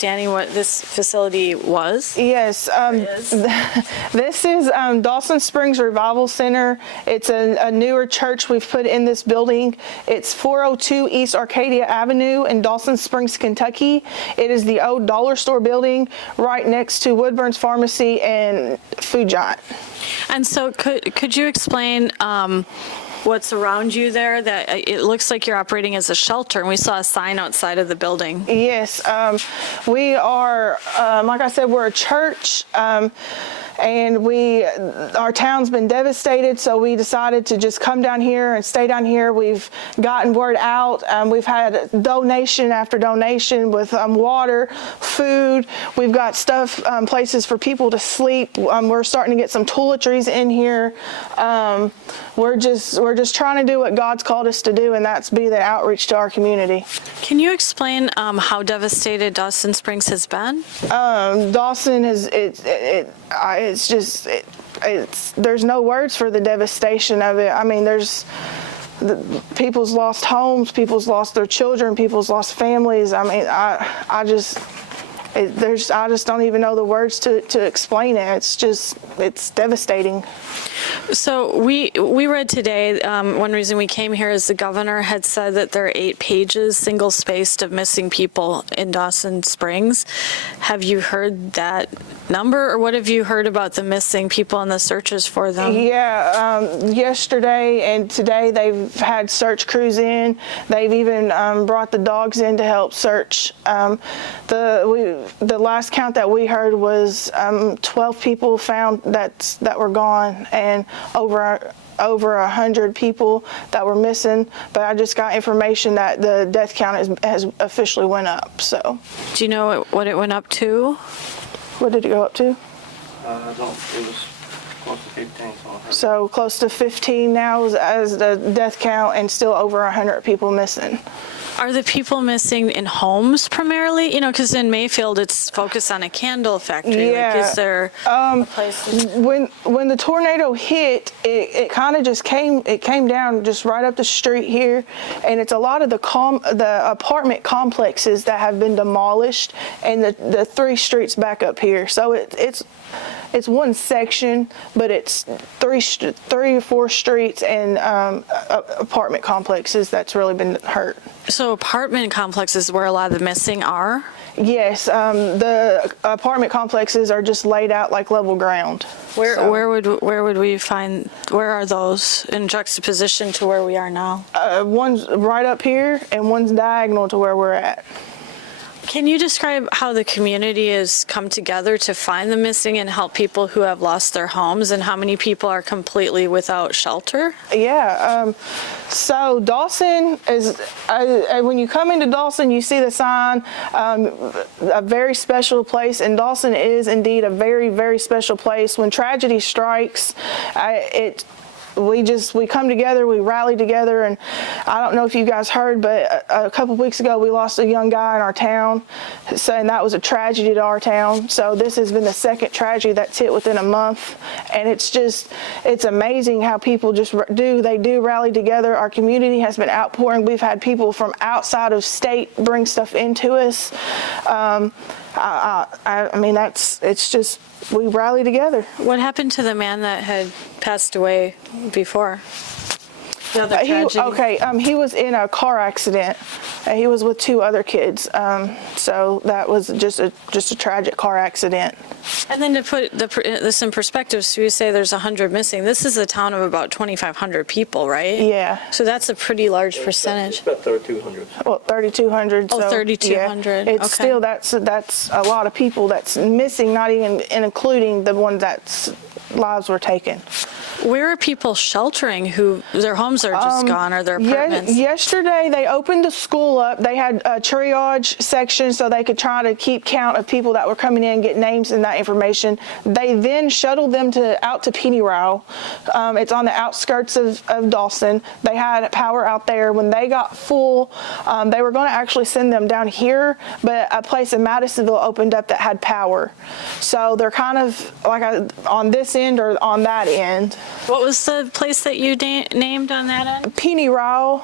understanding what this facility was? Yes, this is Dawson Springs Revival Center. It's a newer church we've put in this building. It's 402 East Arcadia Avenue in Dawson Springs, Kentucky. It is the old dollar store building right next to Woodburn's Pharmacy and Food Giant. And so could you explain what's around you there? That it looks like you're operating as a shelter, and we saw a sign outside of the building. Yes, we are, like I said, we're a church, and our town's been devastated, so we decided to just come down here and stay down here. We've gotten word out. We've had donation after donation with water, food. We've got stuff, places for people to sleep. We're starting to get some toiletries in here. We're just trying to do what God's called us to do, and that's be the outreach to our community. Can you explain how devastated Dawson Springs has been? Dawson has there's no words for the devastation of it. I mean, people's lost homes, people's lost their children, people's lost families. I mean, I just don't even know the words to explain it. It's devastating. So we read today, one reason we came here is the governor had said that there are 8 pages single-spaced of missing people in Dawson Springs. Have you heard that number, or what have you heard about the missing people and the searches for them? Yeah, yesterday and today they've had search crews in. They've even brought the dogs in to help search. The last count that we heard was 12 people found that were gone, and over 100 people that were missing. But I just got information that the death count has officially went up. So, do you know what it went up to? What did it go up to? I don't. It was close to 15. So close to 15 now as the death count, and still over 100 people missing. Are the people missing in homes primarily? You know, because in Mayfield it's focused on a candle factory. Yeah. Like, is there a place? When the tornado hit, it kind of just came down just right up the street here, and it's a lot of the apartment complexes that have been demolished, and the 3 streets back up here. So it's one section, but it's 3 or 4 streets and apartment complexes that's really been hurt. So apartment complexes where a lot of the missing are? Yes, the apartment complexes are just laid out like level ground. Where would we find? Where are those in juxtaposition to where we are now? One's right up here, and one's diagonal to where we're at. Can you describe how the community has come together to find the missing and help people who have lost their homes, and how many people are completely without shelter? Yeah, so Dawson is, when you come into Dawson, you see the sign, a very special place, and Dawson is indeed a very, very special place. When tragedy strikes, we come together, we rally together, and I don't know if you guys heard, but a couple of weeks ago we lost a young guy in our town, and that was a tragedy to our town. So this has been the second tragedy that's hit within a month, and it's amazing how people do rally together. Our community has been outpouring. We've had people from outside of state bring stuff into us. I mean, we rally together. What happened to the man that had passed away before? The other tragedy? He was in a car accident. He was with 2 other kids. So that was just a tragic car accident. And then to put this in perspective, so you say there's 100 missing. This is a town of about 2,500 people, right? Yeah. So that's a pretty large percentage. It's about 3,200. Well, 3,200. Oh, 3,200. Yeah. It's still, that's a lot of people that's missing, not even including the ones that's lives were taken. Where are people sheltering who their homes are just gone, or their apartments? Yesterday they opened the school up. They had a triage section so they could try to keep count of people that were coming in, get names and that information. They then shuttled them out to Penny Row. It's on the outskirts of Dawson. They had power out there. When they got full, they were going to actually send them down here, but a place in Madisonville opened up that had power. So they're kind of like on this end or on that end. What was the place that you named on that end? Penny Row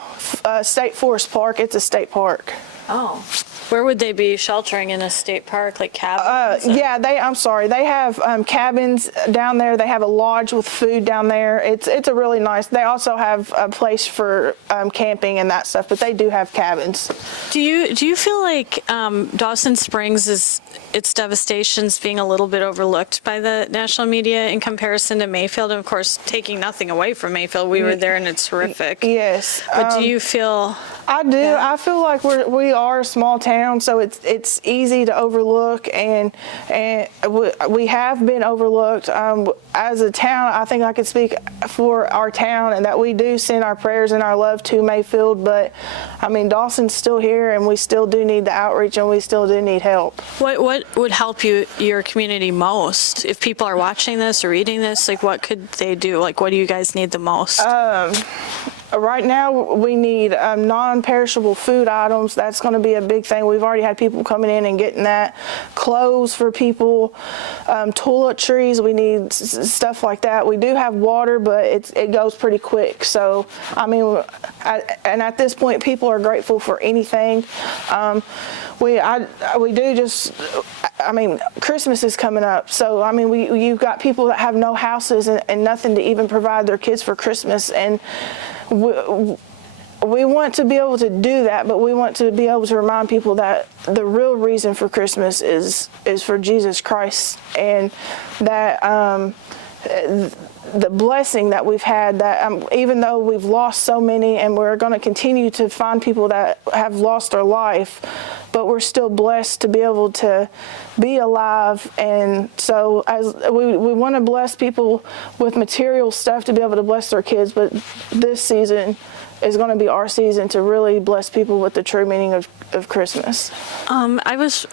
State Forest Park. It's a state park. Oh. Where would they be sheltering, in a state park, like cabins? Yeah, I'm sorry. They have cabins down there. They have a lodge with food down there. It's a really nice. They also have a place for camping and that stuff, but they do have cabins. Do you feel like Dawson Springs its devastation's being a little bit overlooked by the national media in comparison to Mayfield? And of course, taking nothing away from Mayfield, we were there and it's horrific. Yes. But do you feel? I do. Yeah. I feel like we are a small town, so it's easy to overlook, and we have been overlooked. As a town, I think I could speak for our town, and that we do send our prayers and our love to Mayfield. But I mean, Dawson's still here, and we still do need the outreach, and we still do need help. What would help your community most? If people are watching this or reading this, like, what could they do? Like, what do you guys need the most? Right now, we need non-perishable food items. That's going to be a big thing. We've already had people coming in and getting that. Clothes for people, toiletries. We need stuff like that. We do have water, but it goes pretty quick. So, I mean, and at this point, people are grateful for anything. We do just. I mean, Christmas is coming up, so I mean, you've got people that have no houses and nothing to even provide their kids for Christmas, and we want to be able to do that, but we want to be able to remind people that the real reason for Christmas is for Jesus Christ, and that the blessing that we've had, that even though we've lost so many, and we're going to continue to find people that have lost their life, but we're still blessed to be able to be alive. And so as we want to bless people with material stuff to be able to bless their kids, but this season is going to be our season to really bless people with the true meaning of Christmas. I was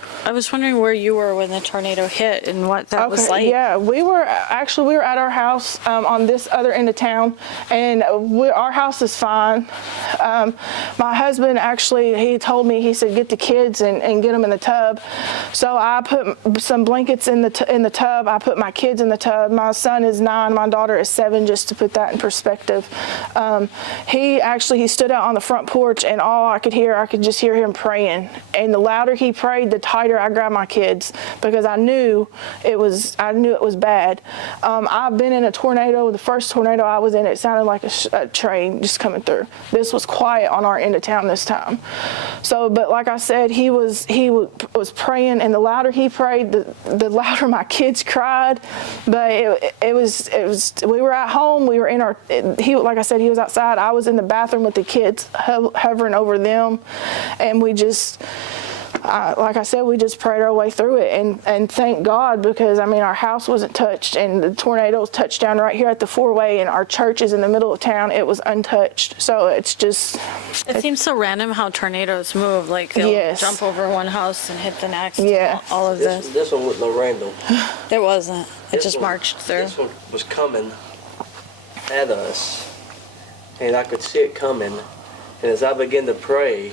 wondering where you were when the tornado hit and what that was like. Yeah, we were at our house on this other end of town, and our house is fine. My husband he told me, he said, get the kids and get them in the tub. So I put some blankets in the tub. I put my kids in the tub. My son is 9, my daughter is 7, just to put that in perspective. He stood out on the front porch, and all I could just hear him praying. And the louder he prayed, the tighter I grabbed my kids, because I knew it was bad. I've been in a tornado. The first tornado I was in, it sounded like a train just coming through. This was quiet on our end of town this time. So, but like I said, he was praying, and the louder he prayed, the louder my kids cried. But it was. We were at home. We were in our. Like I said, he was outside. I was in the bathroom with the kids, hovering over them, and we just. Like I said, we just prayed our way through it, and thank God, because I mean, our house wasn't touched, and the tornadoes touched down right here at the 4-way, and our church is in the middle of town. It was untouched. So it's just. It seems so random how tornadoes move. Like they'll jump over one house and hit the next. Yeah. All of this. This one was no random. It wasn't. It just marched through. This one was coming at us, and I could see it coming. And as I began to pray,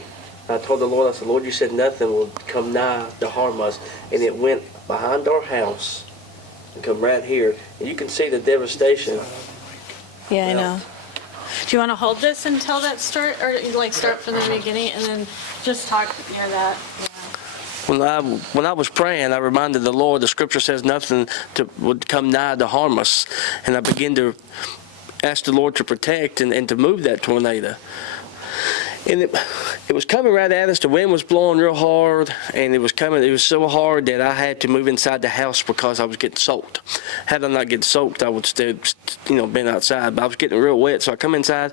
I told the Lord, I said, Lord, you said nothing will come nigh to harm us. And it went behind our house and come right here. And you can see the devastation. Yeah, I know. Do you want to hold this and tell that story, or like start from the beginning and then just talk near that? Yeah. When I was praying, I reminded the Lord, the scripture says nothing would come nigh to harm us. And I began to ask the Lord to protect and to move that tornado. And it was coming right at us. The wind was blowing real hard, and it was so hard that I had to move inside the house because I was getting soaked. Had I not get soaked, I would still, been outside, but I was getting real wet. So I come inside,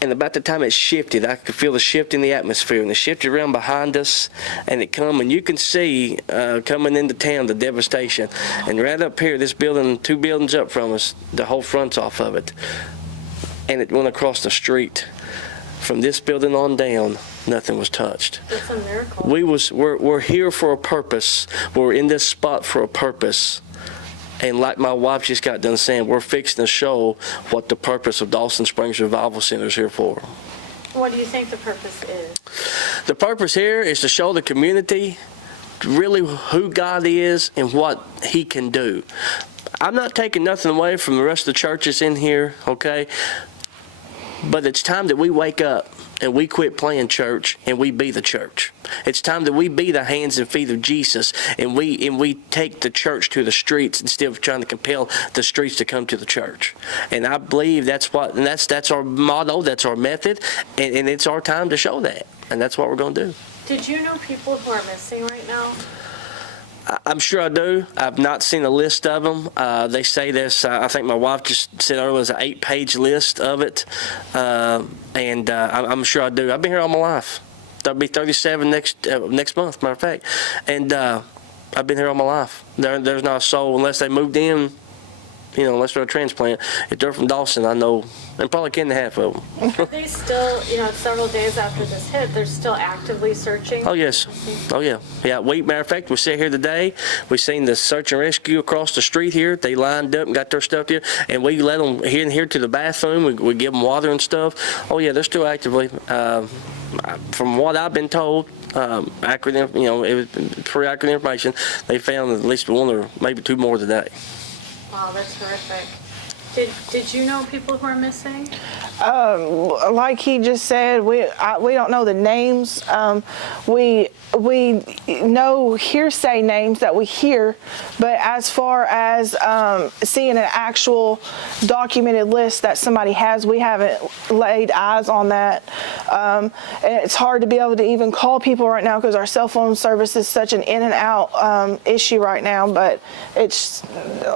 and about the time it shifted, I could feel the shift in the atmosphere, and it shifted around behind us, and it come, and you can see coming into town the devastation. And right up here, this building, 2 buildings up from us, the whole front's off of it, and it went across the street. From this building on down, nothing was touched. It's a miracle. We're here for a purpose. We're in this spot for a purpose. And like my wife just got done saying, we're fixing to show what the purpose of Dawson Springs Revival Center is here for. What do you think the purpose is? The purpose here is to show the community really who God is and what He can do. I'm not taking nothing away from the rest of the churches in here, okay? But it's time that we wake up and we quit playing church and we be the church. It's time that we be the hands and feet of Jesus, and we take the church to the streets instead of trying to compel the streets to come to the church. And I believe that's our motto, that's our method, and it's our time to show that. And that's what we're going to do. Did you know people who are missing right now? I'm sure I do. I've not seen a list of them. They say this, I think my wife just said earlier, was an 8-page list of it. And I'm sure I do. I've been here all my life. I'll be 37 next month, matter of fact. And I've been here all my life. There's not a soul, unless they moved in, unless they're a transplant. If they're from Dawson, I know, and probably kin and a half of them. Are they still, several days after this hit, they're still actively searching? Oh, yes. Oh, yeah. Yeah, matter of fact, we sit here today. We seen the search and rescue across the street here. They lined up and got their stuff here, and we let them in here to the bathroom. We give them water and stuff. Oh, yeah, they're still actively. From what I've been told, accurate, it was pretty accurate information. They found at least one or maybe two more today. Wow, that's horrific. Did you know people who are missing? Like he just said, we don't know the names. We know hearsay names that we hear, but as far as seeing an actual documented list that somebody has, we haven't laid eyes on that. And it's hard to be able to even call people right now because our cell phone service is such an in and out issue right now. But it's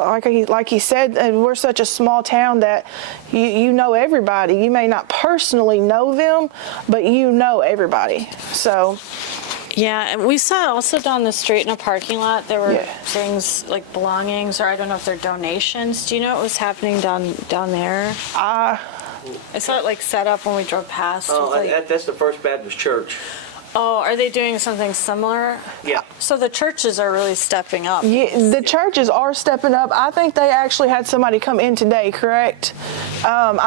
like he said, we're such a small town that you know everybody. You may not personally know them, but you know everybody. So. Yeah, and we saw also down the street in a parking lot, there were Yeah. things like belongings, or I don't know if they're donations. Do you know what was happening down there? I saw it set up when we drove past. That's the First Baptist Church. Oh, are they doing something similar? Yeah. So the churches are really stepping up. Yeah, the churches are stepping up. I think they actually had somebody come in today, correct? Okay. And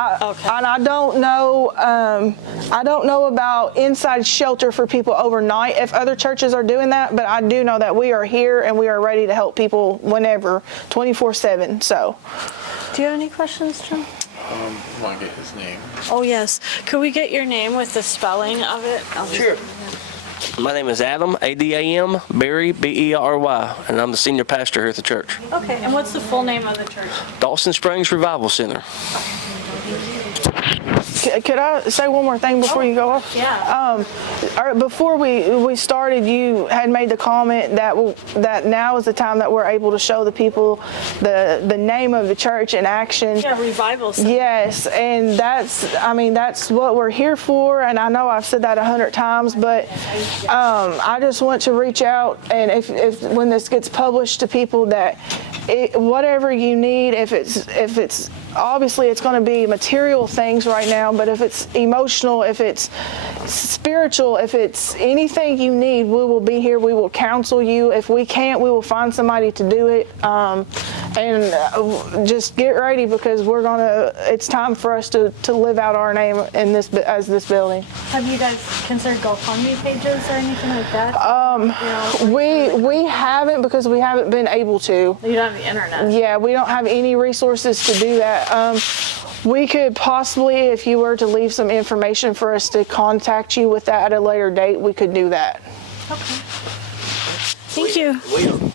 I don't know. I don't know about inside shelter for people overnight if other churches are doing that, but I do know that we are here and we are ready to help people whenever, 24/7. So. Do you have any questions, Jim? I want to get his name. Oh, yes. Could we get your name with the spelling of it? Sure. My name is Adam, Adam, Berry, Bery, and I'm the senior pastor here at the church. Okay, and what's the full name of the church? Dawson Springs Revival Center. Could I say one more thing before you go off? Yeah. Before we started, you had made the comment that now is the time that we're able to show the people the name of the church in action. Yeah, Revival Center. Yes, and that's what we're here for. And I know I've said that 100 times, but I just want to reach out, and if when this gets published to people, that whatever you need, if it's obviously it's going to be material things right now, but if it's emotional, if it's spiritual, if it's anything you need, we will be here. We will counsel you. If we can't, we will find somebody to do it. And just get ready, because it's time for us to live out our name in this building. Have you guys considered GoFundMe pages or anything like that? We haven't, because we haven't been able to. You don't have the internet. Yeah, we don't have any resources to do that. We could possibly, if you were to leave some information for us to contact you with that at a later date, we could do that. Okay. Thank you.